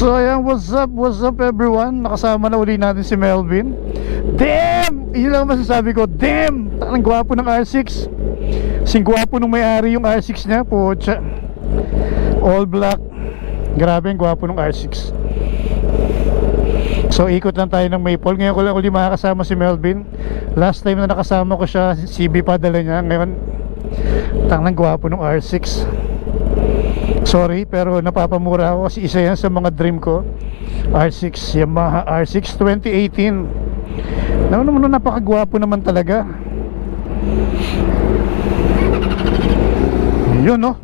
So ayan, what's up everyone? Nakasama na uli natin si Melvin. Damn! Yun lang masasabi ko, damn! Ang gwapo ng R6. Sing gwapo nung may-ari yung R6 niya, pocha. All black. Grabe ang gwapo ng R6. So ikot lang tayo ng Maple. Ngayon ko lang uli makakasama si Melvin. Last time na nakasama ko siya, CB pa dala niya. Ngayon, tangang gwapo ng R6. Sorry, pero napapamura ako kasi isa yan sa mga dream ko. R6, Yamaha R6 2018. Naman napakagwapo naman talaga. Yun, no?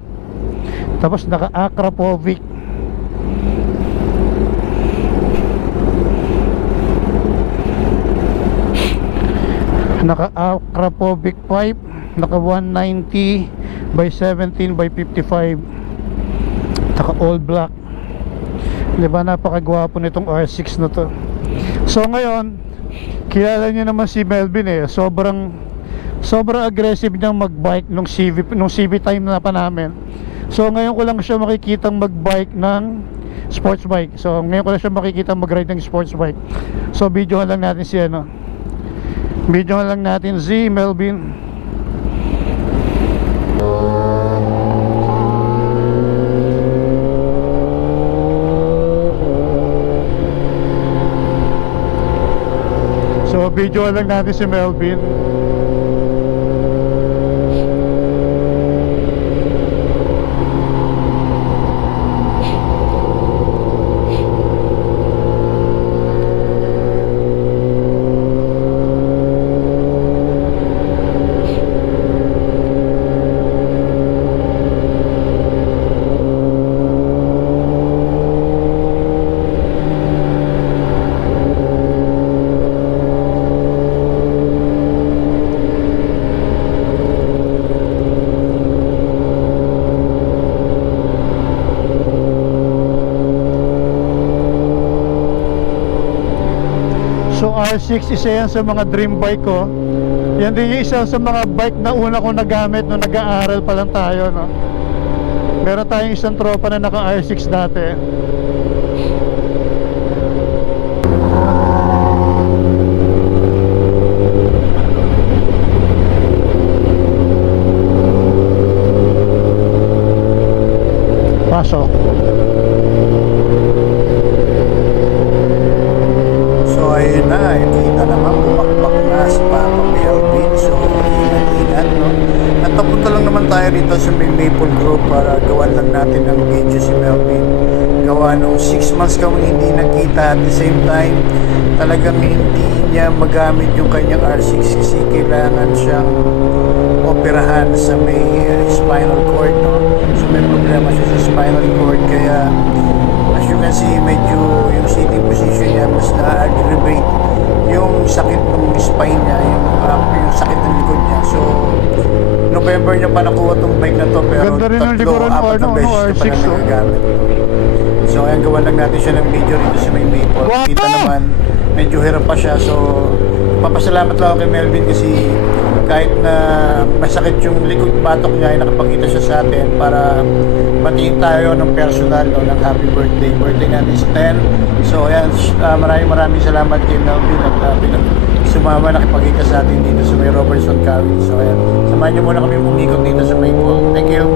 Tapos naka Akrapovic. Naka Akrapovic pipe. Naka 190 by 17 by 55. Naka all black. Diba, napakagwapo nitong R6 na to. So ngayon, kilala niyo naman si Melvin eh. Sobrang aggressive niyang magbike nung CV time na pa namin. So ngayon ko lang siya makikitang magbike ng sports bike. So ngayon ko lang siya makikitang magride ng sports bike. So videohan lang natin si Videohan lang natin si Melvin. So video lang natin si Melvin. So R6 isa yan sa mga dream bike ko. Yan din yung isa sa mga bike na una kong nagamit nung nag-aaral pa lang tayo, no? Meron tayong isang tropa na naka R6 dati. Pasok. Ayun na, kita naman bumakbak na si Papa Melvin. So, ingat-ingat, no? At papunta lang naman tayo rito sa Maple Grove para gawan lang natin ng video si Melvin. Gawa nung 6 months kami hindi nakita. At the same time, talagang hindi niya magamit yung kanyang R6 kasi kailangan siyang operahan sa may spinal cord, no? So, may problema siya sa spinal cord. Kaya, as you can see, medyo yung sitting position niya mas na-aggravate yung sakit ng spine niya, yung sakit ng likod niya. So, November niya pa nakuha tong bike na to, pero apat na beses pa na nagagamit. So, ayan, gawan lang natin siya ng video rito sa may Maple. Kita naman, medyo hirap pa siya. So, papasalamat lang ako kay Melvin kasi kahit na masakit yung likod batok niya ay nakapagkita siya sa atin para batiin tayo ng personal, no, ng happy birthday natin sa 10. So ayan, maraming salamat kay Melvin at sumama nakipagkita sa atin dito sa may Robertson Carriage. So ayan, samahan niyo muna kami umikot dito sa Maple. Thank you.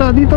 Dito.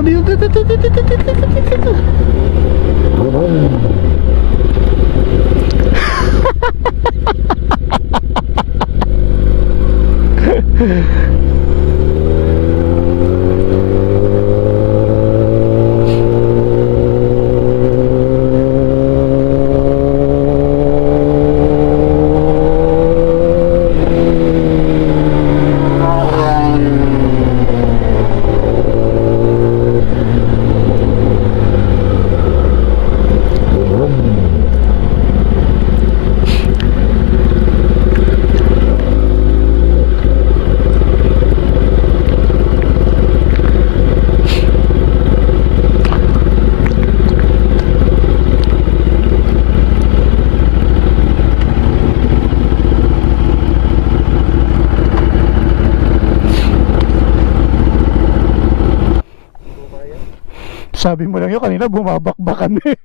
Sabi mo lang yun kanina, bumabakbakan eh.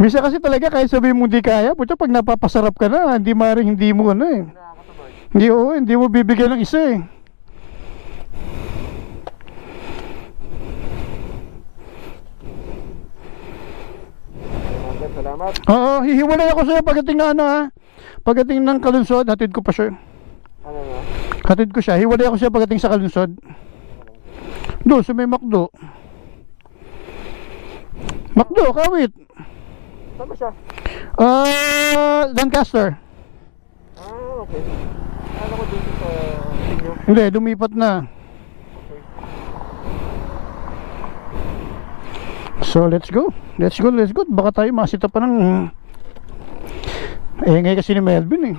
Misa kasi talaga kahit sabihin mo di kaya, puto pag napapasarap ka na, hindi maring hindi mo ano eh. Hindi, oo, hindi mo bibigyan ng isa eh. Salamat. Oo, hihiwalay ako sa'yo pagdating na ano ha. Pagdating ng Kalunsod, hatid ko pa siya. Ano na? Hatid ko siya, hiwalay ako siya pagdating sa Kalunsod. Doon, sa may McDo. McDo, Kawit. Saan ba siya? Lancaster. Okay. Ano ko dito sa inyo? Hindi, lumipat na. Okay. So, let's go. Let's go. Baka tayo masita pa ng... ngayon kasi ni Melvin eh.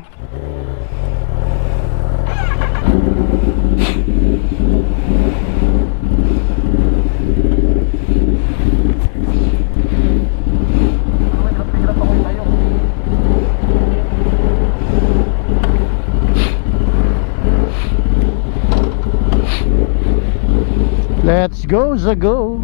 Let's go, Zago.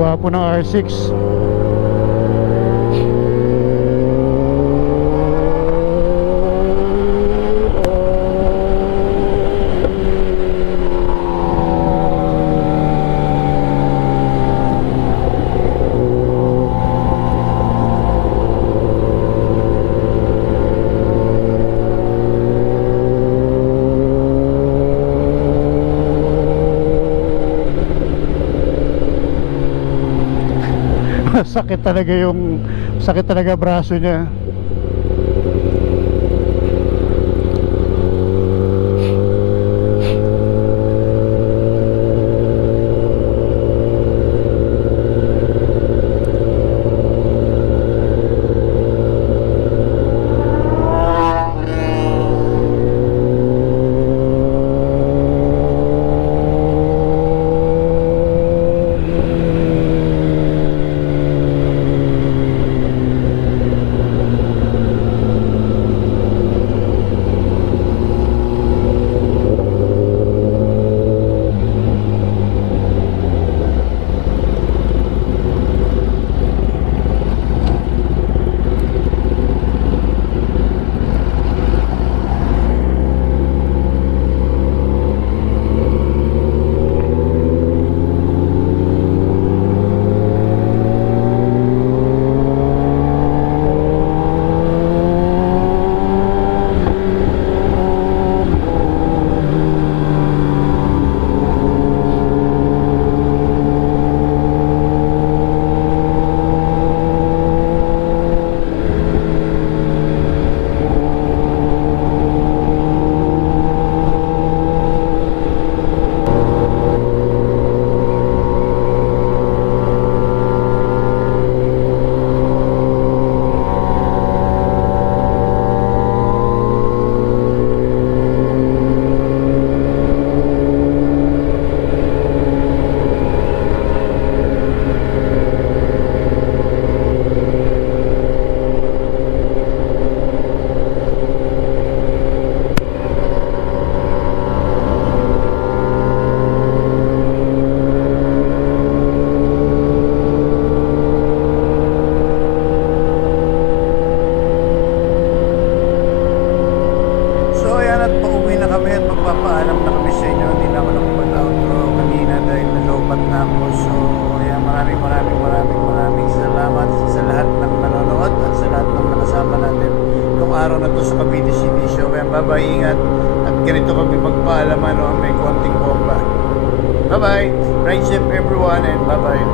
Gwapo ng R6. sakit talaga braso niya. magpapaalam na kami sa inyo. Hindi na ako nakapag-outro kanina dahil nalobat na ako. So, ayan, maraming salamat sa lahat ng nanonood at sa lahat ng nakasama natin itong araw na to sa Cavite City Show. Ayan, bye-bye, ingat. At ganito kami magpaalaman, no? May konting bomba. Bye-bye. Ride safe everyone and bye-bye.